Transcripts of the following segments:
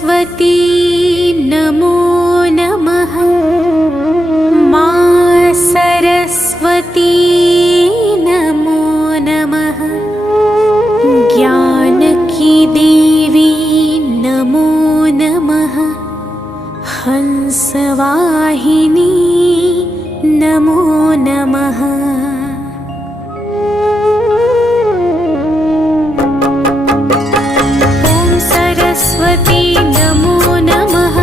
सरस्वती नमो नमः। माँ सरस्वती नमो नमः। ज्ञान की देवी नमो नमः। हंसवाहिनी नमो नमः। ओम सरस्वती नमो नमः।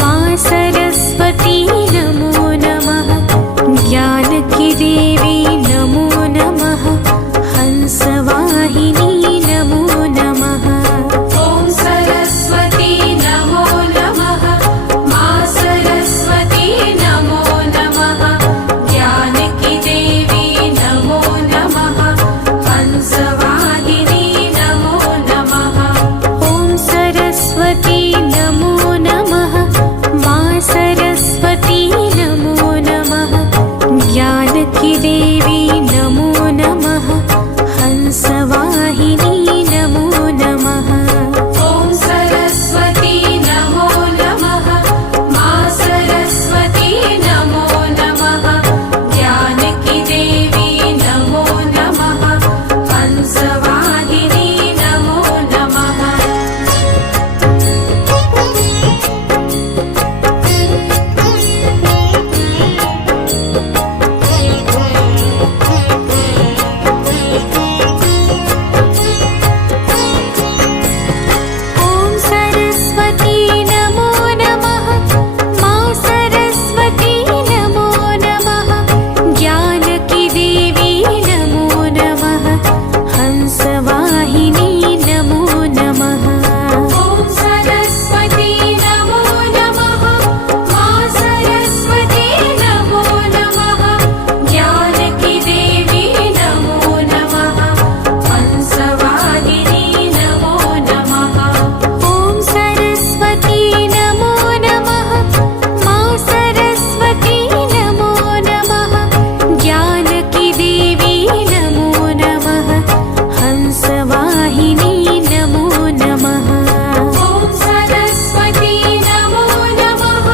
माँ सरस्वती नमो नमः। ज्ञान की देवी नमो नमः। हंसवाहिनी नमो नमः। ओम सरस्वती नमो नमः। माँ सरस्वती नमो नमः। ज्ञान की देवी नमो नमः। हंसवाहिनी नमो नमः। ओम सरस्वती नमो नमः। माँ सरस्वती नमो नमः। ज्ञान की देवी नमो नमः। हंसवाहिनी नमो नमः। ओम सरस्वती नमो नमः। माँ सरस्वती नमो नमः। ज्ञान की देवी नमो नमः। हंसवाहिनी नमो नमः। ओम सरस्वती नमो नमः। माँ सरस्वती नमो नमः। ज्ञान की देवी नमो नमः। हंसवाहिनी नमो नमः। ओम सरस्वती नमो नमः। माँ सरस्वती नमो नमः। ज्ञान की देवी नमो नमः। हंसवाहिनी नमो नमः। ओम सरस्वती नमो नमः। माँ सरस्वती नमो नमः। ज्ञान की देवी नमो नमः। हंसवाहिनी नमो नमः। ओम सरस्वती नमो नमः।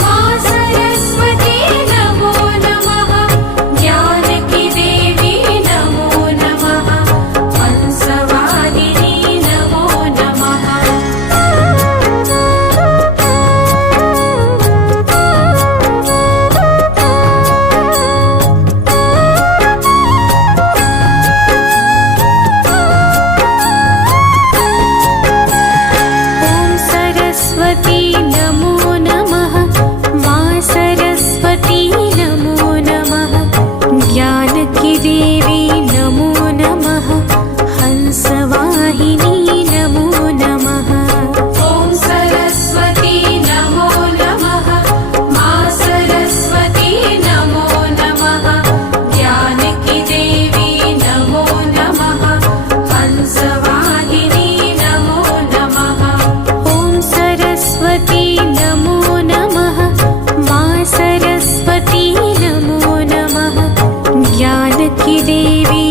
माँ सरस्वती नमो नमः। ज्ञान की देवी नमो नमः। हंसवाहिनी नमो नमः। ओम सरस्वती नमो नमः। माँ सरस्वती नमो नमः। ज्ञान की देवी नमो नमः। हंसवाहिनी नमो नमः। ओम सरस्वती नमो नमः। माँ सरस्वती नमो नमः। ज्ञान की देवी नमो नमः। हंसवाहिनी नमो नमः। ओम सरस्वती नमो नमः। माँ सरस्वती नमो नमः। ज्ञान की देवी